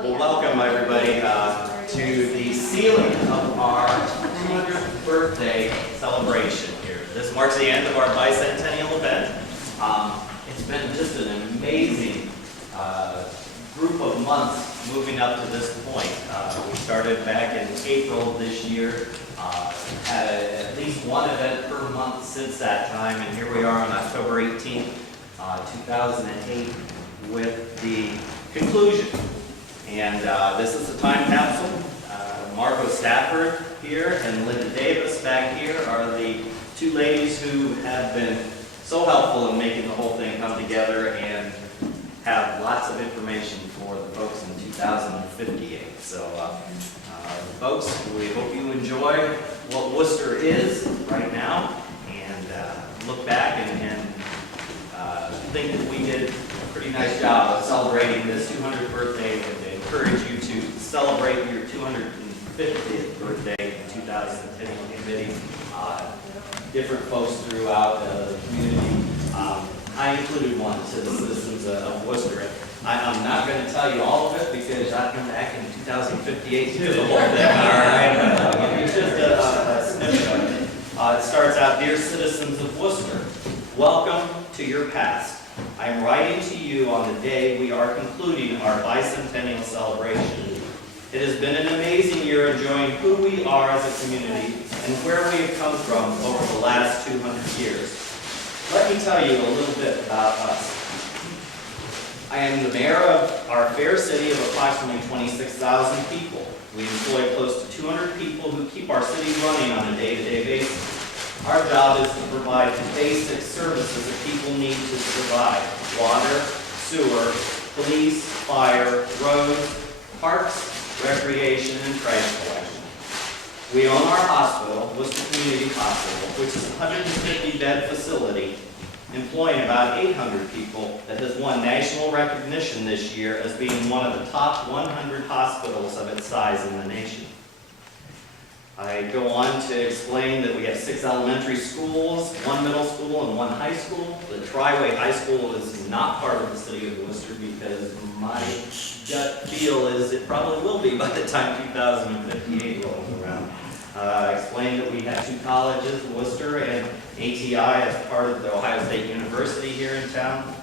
Well, welcome everybody to the sealing of our 200th birthday celebration here. This marks the end of our bicentennial event. It's been just an amazing group of months moving up to this point. We started back in April this year, had at least one event per month since that time, and here we are on October 18th, 2008 with the conclusion. And this is the time capsule. Margot Stafford here and Linda Davis back here are the two ladies who have been so helpful in making the whole thing come together and have lots of information for the folks in 2058. So folks, we hope you enjoy what Wooster is right now and look back and think that we did a pretty nice job of celebrating this 200th birthday, and they encourage you to celebrate your 250th birthday in 2010 committee. Different folks throughout the community. I included one to the citizens of Wooster. I'm not going to tell you all of it because I'll come back in 2058 to do the whole thing. All right, I'll give you just a snippet of it. It starts out, dear citizens of Wooster, welcome to your past. I am writing to you on the day we are concluding our bicentennial celebration. It has been an amazing year enjoying who we are as a community and where we have come from over the last 200 years. Let me tell you a little bit about us. I am the mayor of our fair city of approximately 26,000 people. We employ close to 200 people who keep our city running on a day-to-day basis. Our job is to provide the basic services that people need to survive: water, sewer, police, fire, roads, parks, recreation, and trash collection. We own our hospital, Wooster Community Hospital, which is a 150-bed facility employing about 800 people that has won national recognition this year as being one of the top 100 hospitals of its size in the nation. I go on to explain that we have 6 elementary schools, 1 middle school, and 1 high school. The Triway High School is not part of the city of Wooster because my gut feel is it probably will be by the time 2058 rolls around. I explained that we have 2 colleges in Worcester and ATI as part of the Ohio State University here in town.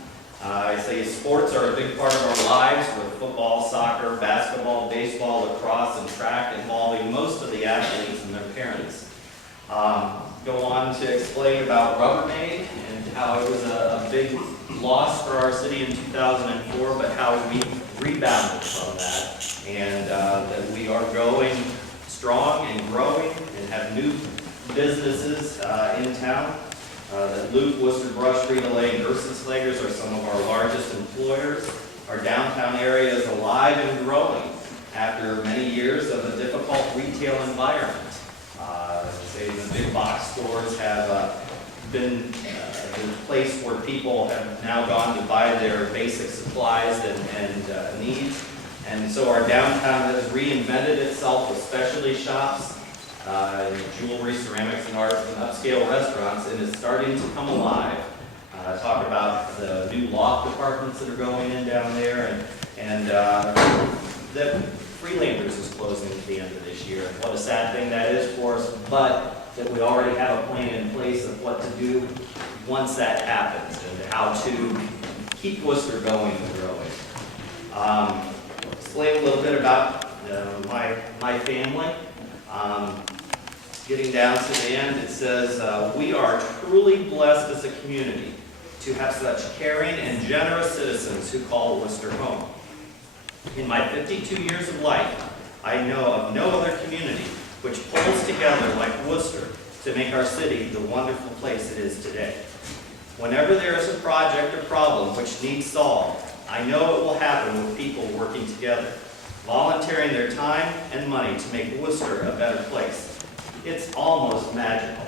I say sports are a big part of our lives with football, soccer, basketball, baseball, lacrosse, and track involving most of the athletes and their parents. Go on to explain about Rubbermaid and how it was a big loss for our city in 2004, but how we rebounded from that, and that we are going strong and growing and have new businesses in town. That Luke, Wooster, Brush, Frito-Lay, and Ursenslagers are some of our largest employers. Our downtown area is alive and growing after many years of a difficult retail environment. Say the big box stores have been the place where people have now gone to buy their basic supplies and needs. And so our downtown has reinvented itself with specialty shops, jewelry, ceramics, and arts, and upscale restaurants, and is starting to come alive. Talk about the new loft apartments that are going in down there, and that Freelanders is closing at the end of this year. What a sad thing that is for us, but that we already have a plan in place of what to do once that happens, and how to keep Wooster going and growing. Explain a little bit about my family. Getting down to the end, it says, we are truly blessed as a community to have such caring and generous citizens who call Wooster home. In my 52 years of life, I know of no other community which pulls together like Wooster to make our city the wonderful place it is today. Whenever there is a project or problem which needs solved, I know it will happen with people working together, volunteering their time and money to make Wooster a better place. It's almost magical.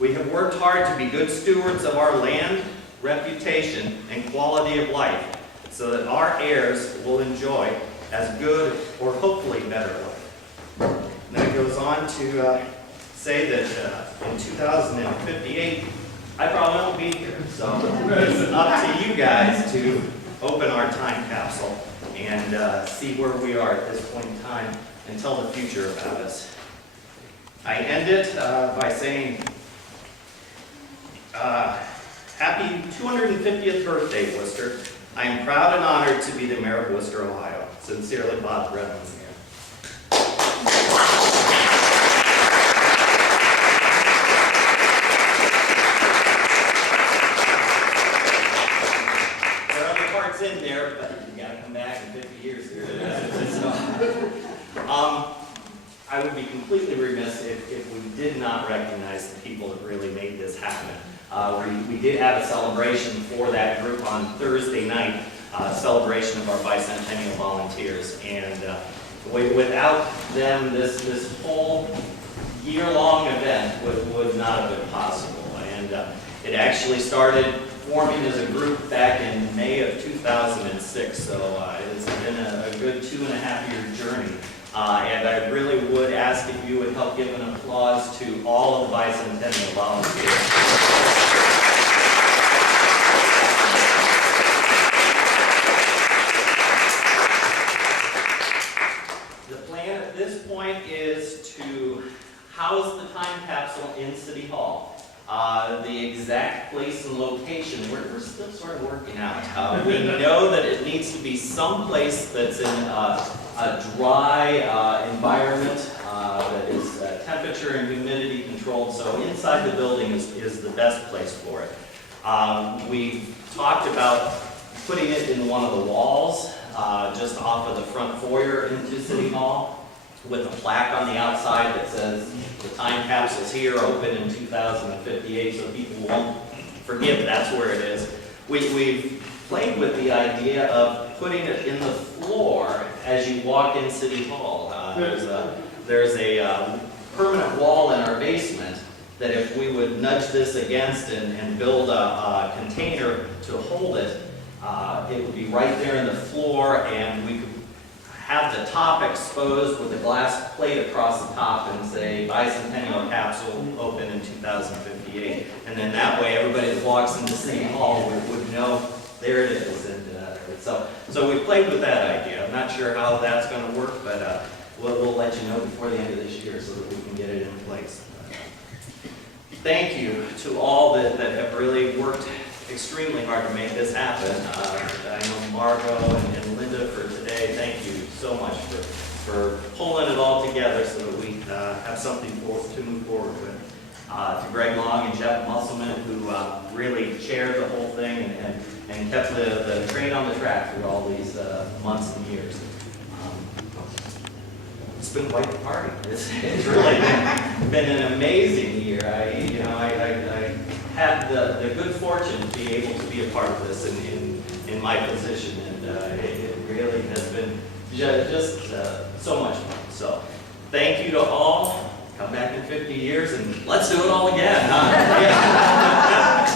We have worked hard to be good stewards of our land, reputation, and quality of life so that our heirs will enjoy as good or hopefully better life. And then it goes on to say that in 2058, I probably won't be here, so it's up to you guys to open our time capsule and see where we are at this point in time and tell the future about us. I end it by saying, happy 250th birthday, Wooster. I am proud and honored to be the mayor of Wooster, Ohio. Sincerely, Bob Redmond. There are other parts in there, but you gotta come back in 50 years here. I would be completely remiss if we did not recognize the people that really made this happen. We did have a celebration for that group on Thursday night, celebration of our bicentennial volunteers. And without them, this whole year-long event would not have been possible. And it actually started forming as a group back in May of 2006. So it's been a good 2.5-year journey. And I really would ask if you would help give an applause to all of the bicentennial volunteers. The plan at this point is to house the time capsule in City Hall. The exact place and location, we're still sort of working out. We know that it needs to be someplace that's in a dry environment that is temperature and humidity controlled, so inside the building is the best place for it. We've talked about putting it in one of the walls just off of the front foyer into City Hall with a plaque on the outside that says the time capsule's here, open in 2058, so people won't forget that's where it is. We've played with the idea of putting it in the floor as you walk in City Hall. There's a permanent wall in our basement that if we would nudge this against and build a container to hold it, it would be right there in the floor, and we could have the top exposed with a glass plate across the top and say bicentennial capsule open in 2058. And then that way everybody that walks into City Hall would know there it is. And so we played with that idea. I'm not sure how that's going to work, but we'll let you know before the end of this year so that we can get it in place. Thank you to all that have really worked extremely hard to make this happen. I know Margot and Linda for today. Thank you so much for pulling it all together so that we have something to move forward with. To Greg Long and Jeff Musselman, who really chaired the whole thing and kept the train on the track through all these months and years. It's been quite the party. It's really been an amazing year. I had the good fortune to be able to be a part of this in my position, and it really has been just so much fun. So thank you to all. Come back in 50 years and let's do it all again. Huh? Yeah.